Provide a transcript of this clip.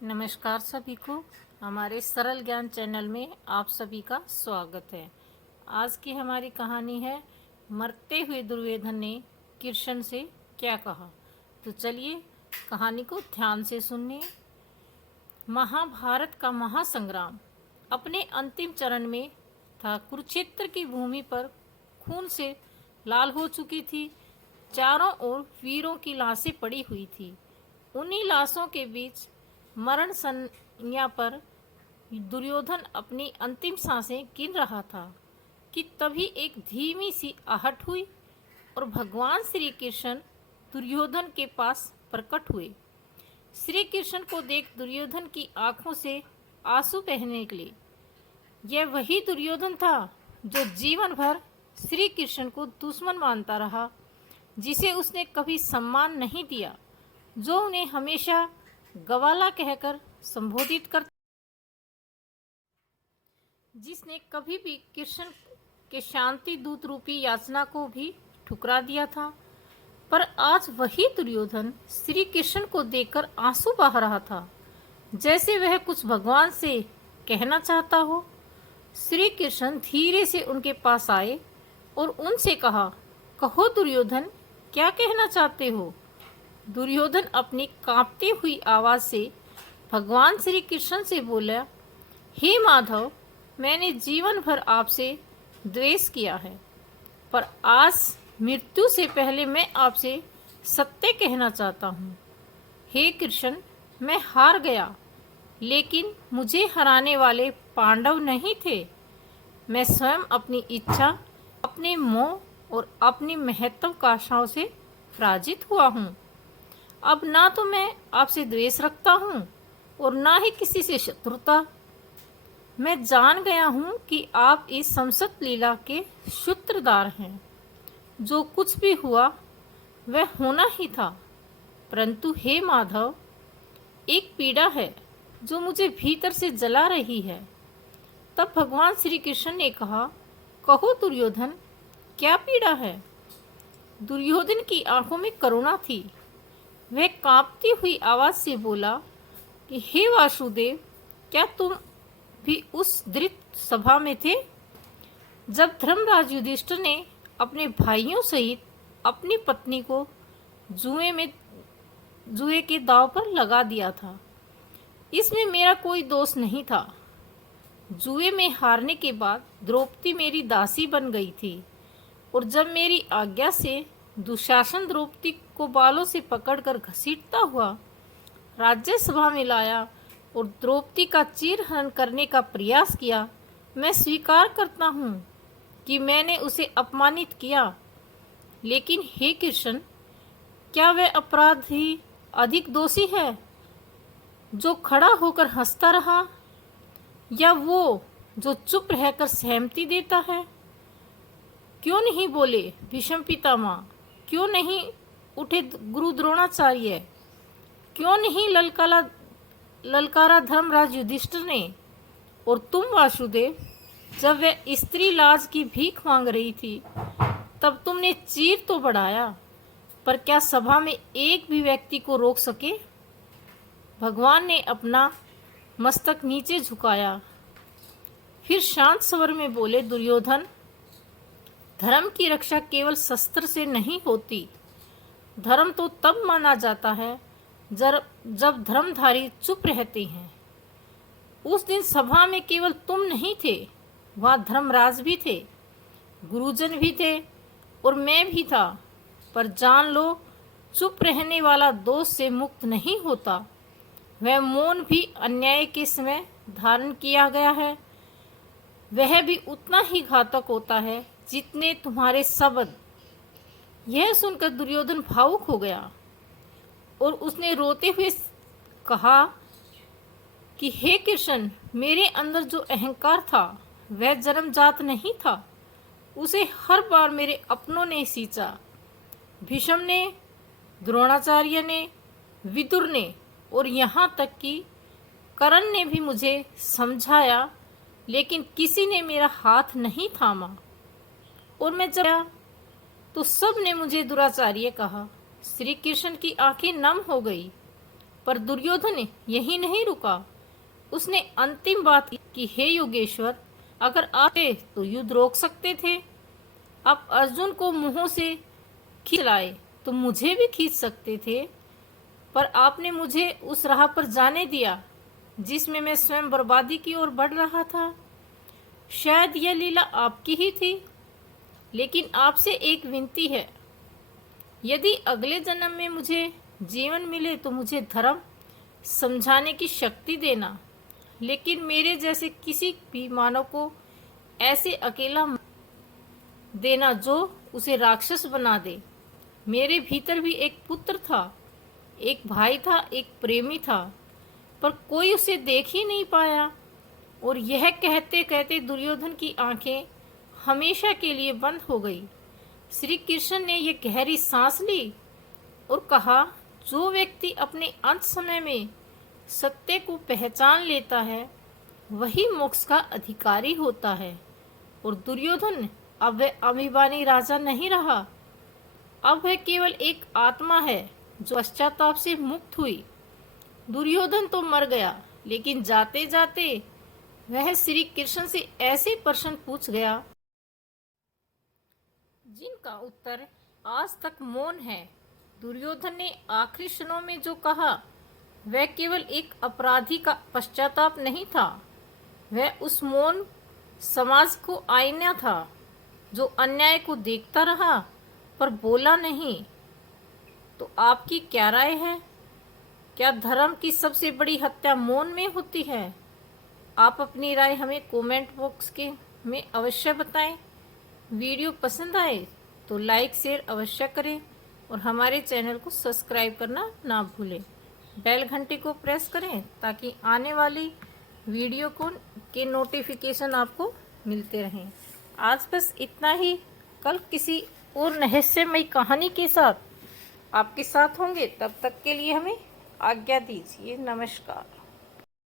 नमस्कार सभी को। हमारे सरल ज्ञान चैनल में आप सभी का स्वागत है। आज की हमारी कहानी है मरते हुए दुर्योधन ने कृष्ण से क्या कहा। तो चलिए कहानी को ध्यान से सुनिए। महाभारत का महासंग्राम अपने अंतिम चरण में था। कुरुक्षेत्र की भूमि पर खून से लाल हो चुकी थी। चारों ओर वीरों की लाशें पड़ी हुई थी। उन्हीं लाशों के बीच मरण शैया पर दुर्योधन अपनी अंतिम सांसें गिन रहा था कि तभी एक धीमी सी आहट हुई और भगवान श्री कृष्ण दुर्योधन के पास प्रकट हुए। श्री कृष्ण को देख दुर्योधन की आंखों से आंसू बहने लगे। यह वही दुर्योधन था जो जीवन भर श्री कृष्ण को दुश्मन मानता रहा, जिसे उसने कभी सम्मान नहीं दिया, जो उन्हें हमेशा गवाला कहकर संबोधित करता, जिसने कभी भी कृष्ण के शांति दूत रूपी याचना को भी ठुकरा दिया था। पर आज वही दुर्योधन श्री कृष्ण को देखकर आंसू बहा रहा था, जैसे वह कुछ भगवान से कहना चाहता हो। श्री कृष्ण धीरे से उनके पास आए और उनसे कहा, कहो दुर्योधन, क्या कहना चाहते हो। दुर्योधन अपनी कांपती हुई आवाज से भगवान श्री कृष्ण से बोला, हे माधव, मैंने जीवन भर आपसे द्वेष किया है, पर आज मृत्यु से पहले मैं आपसे सत्य कहना चाहता हूँ। हे कृष्ण, मैं हार गया, लेकिन मुझे हराने वाले पांडव नहीं थे। मैं स्वयं अपनी इच्छा, अपने मोह और अपनी महत्वाकांक्षाओं से पराजित हुआ हूँ। अब ना तो मैं आपसे द्वेष रखता हूँ और ना ही किसी से शत्रुता। मैं जान गया हूँ कि आप इस संसद लीला के सूत्रधार हैं। जो कुछ भी हुआ वह होना ही था, परंतु हे माधव, एक पीड़ा है जो मुझे भीतर से जला रही है। तब भगवान श्री कृष्ण ने कहा, कहो दुर्योधन, क्या पीड़ा है। दुर्योधन की आंखों में करुणा थी। वह कांपती हुई आवाज से बोला कि हे वासुदेव, क्या तुम भी उस दृत सभा में थे जब धर्मराज युधिष्ठिर ने अपने भाइयों सहित अपनी पत्नी को जुए के दांव पर लगा दिया था। इसमें मेरा कोई दोष नहीं था। जुए में हारने के बाद द्रौपदी मेरी दासी बन गई थी, और जब मेरी आज्ञा से दुशासन द्रौपदी को बालों से पकड़कर घसीटता हुआ राज्यसभा में लाया और द्रौपदी का चीरहरण करने का प्रयास किया, मैं स्वीकार करता हूँ कि मैंने उसे अपमानित किया। लेकिन हे कृष्ण, क्या वह अपराधी अधिक दोषी है जो खड़ा होकर हंसता रहा, या वो जो चुप रहकर सहमति देता है। क्यों नहीं बोले भीष्म पितामह, क्यों नहीं उठे गुरु द्रोणाचार्य, क्यों नहीं ललकारा धर्मराज युधिष्ठिर ने। और तुम वासुदेव, जब वह स्त्री लाज की भीख मांग रही थी तब तुमने चीर तो बढ़ाया, पर क्या सभा में एक भी व्यक्ति को रोक सके। भगवान ने अपना मस्तक नीचे झुकाया, फिर शांत स्वर में बोले, दुर्योधन, धर्म की रक्षा केवल शस्त्र से नहीं होती। धर्म तो तब माना जाता है जब धर्मधारी चुप रहते हैं। उस दिन सभा में केवल तुम नहीं थे, वहाँ धर्मराज भी थे, गुरुजन भी थे और मैं भी था। पर जान लो, चुप रहने वाला दोष से मुक्त नहीं होता। वह मौन भी अन्याय के समय धारण किया गया है, वह भी उतना ही घातक होता है जितने तुम्हारे शब्द। यह सुनकर दुर्योधन भावुक हो गया और उसने रोते हुए कहा कि हे कृष्ण, मेरे अंदर जो अहंकार था वह जन्मजात नहीं था, उसे हर बार मेरे अपनों ने सींचा। भीष्म ने, द्रोणाचार्य ने, विदुर ने और यहाँ तक कि कर्ण ने भी मुझे समझाया, लेकिन किसी ने मेरा हाथ नहीं थामा। और मैं जब तो सब ने मुझे दुराचार्य कहा। श्री कृष्ण की आंखें नम हो गई, पर दुर्योधन यही नहीं रुका। उसने अंतिम बात की कि हे योगेश्वर, अगर आते तो युद्ध रोक सकते थे। अब अर्जुन को मुंहों से खींच लाए तो मुझे भी खींच सकते थे, पर आपने मुझे उस राह पर जाने दिया जिसमें मैं स्वयं बर्बादी की ओर बढ़ रहा था। शायद यह लीला आपकी ही थी, लेकिन आपसे एक विनती है, यदि अगले जन्म में मुझे जीवन मिले तो मुझे धर्म समझाने की शक्ति देना, लेकिन मेरे जैसे किसी भी मानव को ऐसे अकेला देना जो उसे राक्षस बना दे। मेरे भीतर भी एक पुत्र था, एक भाई था, एक प्रेमी था, पर कोई उसे देख ही नहीं पाया। और यह कहते कहते दुर्योधन की आंखें हमेशा के लिए बंद हो गई। श्री कृष्ण ने यह गहरी सांस ली और कहा, जो व्यक्ति अपने अंत समय में सत्य को पहचान लेता है वही मोक्ष का अधिकारी होता है। और दुर्योधन अब वह अभिमानी राजा नहीं रहा, अब वह केवल एक आत्मा है जो पश्चाताप से मुक्त हुई। दुर्योधन तो मर गया, लेकिन जाते जाते वह श्री कृष्ण से ऐसे प्रश्न पूछ गया जिनका उत्तर आज तक मौन है। दुर्योधन ने आखिरी क्षणों में जो कहा वह केवल एक अपराधी का पश्चाताप नहीं था, वह उस मौन समाज को आईना था जो अन्याय को देखता रहा पर बोला नहीं। तो आपकी क्या राय है? क्या धर्म की सबसे बड़ी हत्या मौन में होती है? आप अपनी राय हमें कमेंट बॉक्स में अवश्य बताएं। वीडियो पसंद आए तो लाइक शेयर अवश्य करें और हमारे चैनल को सब्सक्राइब करना ना भूलें। बेल घंटे को प्रेस करें ताकि आने वाली वीडियो के नोटिफिकेशन आपको मिलते रहें। आज बस इतना ही। कल किसी और रहस्यमयी कहानी के साथ आपके साथ होंगे। तब तक के लिए हमें आज्ञा दीजिए। नमस्कार।